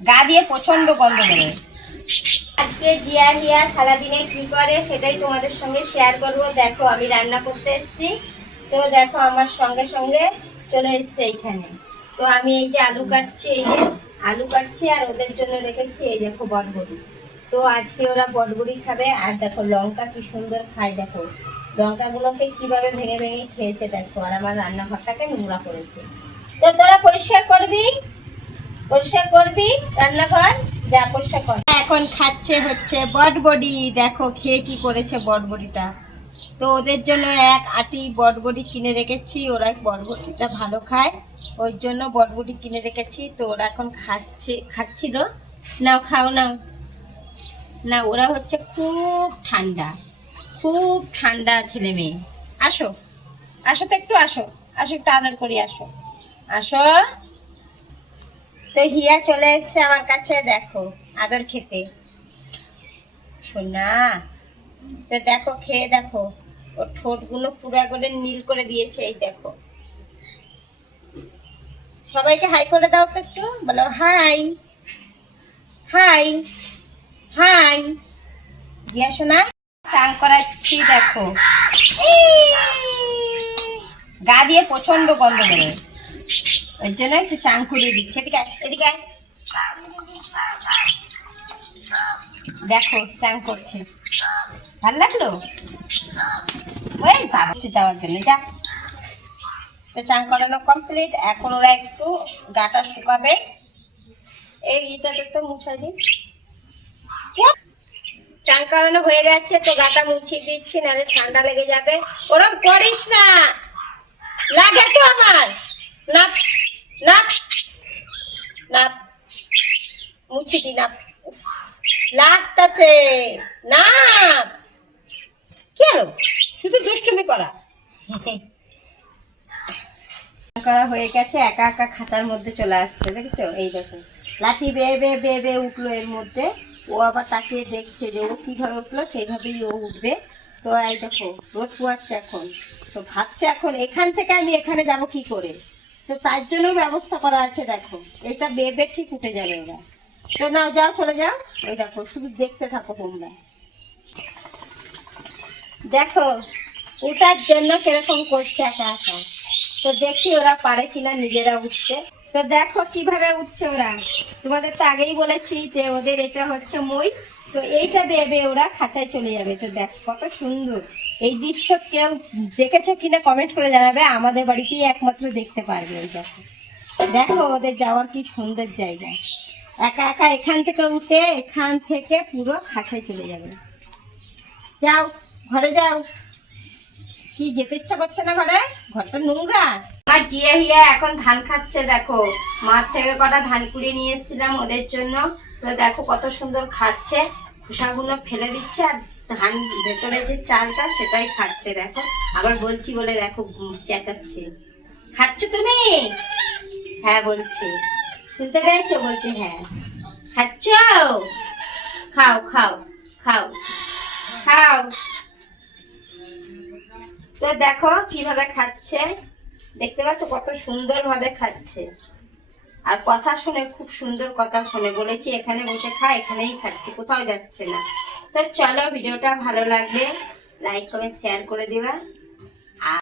গা দিয়ে প্রচন্ড গন্ধ বেরোয়। আজকে জিয়া হিয়া সারাদিনে কি করে সেটাই তোমাদের সঙ্গে শেয়ার করব। দেখো আমি রান্না করতে এসেছি, তো দেখো আমার সঙ্গে সঙ্গে চলে এসছে এইখানে। তো আমি এই যে আলু কাটছি, এই যে আলু কাটছি, আর ওদের জন্য রেখেছি এই দেখো বটবড়ি। তো আজকে ওরা বটবড়ি খাবে। আর দেখো লঙ্কা কি সুন্দর খায়, দেখো লঙ্কাগুলোকে কিভাবে ভেঙে ভেঙে খেয়েছে দেখো। আর আমার রান্নাঘরটাকে নোংরা করেছে। তো তোরা পরিষ্কার করবি, পরিষ্কার করবি রান্নাঘর, যা পরিষ্কার কর। এখন খাচ্ছে হচ্ছে বটবড়ি। দেখো খেয়ে কি করেছে বটবড়িটা। তো ওদের জন্য এক আটি বটবড়ি কিনে রেখেছি, ওরা বটবড়িটা ভালো খায়, ওই জন্য বটবড়ি কিনে রেখেছি। তো ওরা এখন খাচ্ছিল। নাও খাও, নাও না, ওরা হচ্ছে খুব ঠান্ডা, খুব ঠান্ডা ছেলে মেয়ে। আসো, আসো তো একটু, আসো আসো একটু আদর করি, আসো আসো। তো হিয়া চলে এসছে আমার কাছে, দেখো আদর খেতে, সোনা। তো দেখো খেয়ে দেখো, ওর ঠোঁটগুলো পুরো করে নীল করে দিয়েছে, এই দেখো। সবাইকে হাই করে দাও তো, একটু বলো হাই, হাই, হাই। জিয়া সোনা চান করাচ্ছি, দেখো গা দিয়ে প্রচন্ড গন্ধ বেরোয়, ওই জন্য একটু চান করিয়ে দিচ্ছে। এদিকে এদিকে দেখো চান করছে, ভাল লাগলো ওই বাচ্চা যাওয়ার জন্য। যা, তো চান করানো কমপ্লিট। এখন ওরা একটু গাটা শুকাবে। এই ইটাতে তো মুছাই দিই। চান করানো হয়ে গেছে, তো গাটা মুছিয়ে দিচ্ছি, নাহলে ঠান্ডা লেগে যাবে। ওরম করিস না, লাগে তো আমার। না না না, মুছি দি না, লাগতাছে না। কি হলো, শুধু দুষ্টুমি করা। করা হয়ে গেছে, একা একা খাঁচার মধ্যে চলে আসছে, দেখেছো? এই দেখো লাঠি বেয়ে বেয়ে বেয়ে বেয়ে উঠলো এর মধ্যে। ও আবার তাকিয়ে দেখছে যে ও কিভাবে উঠলো, সেইভাবেই ও উঠবে। তো এই দেখো রোদ পোয়াচ্ছে এখন, তো ভাবছে এখন এখান থেকে আমি এখানে যাব কি করে। তো তার জন্য ব্যবস্থা করা আছে, দেখো এটা বেয়ে বেয়ে ঠিক উঠে যাবে ওরা। তো নাও, যাও চলে যাও। ওই দেখো শুধু দেখতে থাকো তোমরা, দেখো ওটার জন্য কিরকম করছে একা একা। তো দেখি ওরা পারে কিনা নিজেরা উঠছে। তো দেখো কিভাবে উঠছে ওরা। তোমাদের তো আগেই বলেছি যে ওদের এটা হচ্ছে মই। তো এইটা বেয়ে ওরা খাঁচায় চলে যাবে। তো দেখো কত সুন্দর এই দৃশ্য, কেউ দেখেছো কিনা কমেন্ট করে জানাবে। আমাদের বাড়িতেই একমাত্র দেখতে পারবে। এই দেখো, দেখো ওদের যাওয়ার কি সুন্দর জায়গা। একা একা এখান থেকে উঠে এখান থেকে পুরো খাঁচায় চলে যাবে। যাও ঘরে যাও। কি যেতে ইচ্ছা করছে না ঘরে? ঘরটা নোংরা। আর জিয়া হিয়া এখন ধান খাচ্ছে, দেখো মাঠ থেকে কটা ধান কুড়িয়ে নিয়ে এসেছিলাম ওদের জন্য। তো দেখো কত সুন্দর খাচ্ছে, খোসাগুলো ফেলে দিচ্ছে, আর ধান ভেতরে যে চালটা সেটাই খাচ্ছে। দেখো আবার বলছি বলে দেখো চেঁচাচ্ছে। খাচ্ছ তুমি? হ্যাঁ বলছি, শুনতে পেয়েছো? বলছি হ্যাঁ। খাচ্ছ? খাও খাও খাও খাও। তো দেখো কিভাবে খাচ্ছে, দেখতে পাচ্ছ কত সুন্দর ভাবে খাচ্ছে। আর কথা শুনে, খুব সুন্দর কথা শুনে। বলেছি এখানে বসে খা, এখানেই খাচ্ছে, কোথাও যাচ্ছে না। তো চলো, ভিডিওটা ভালো লাগলে লাইক করে শেয়ার করে দিবা।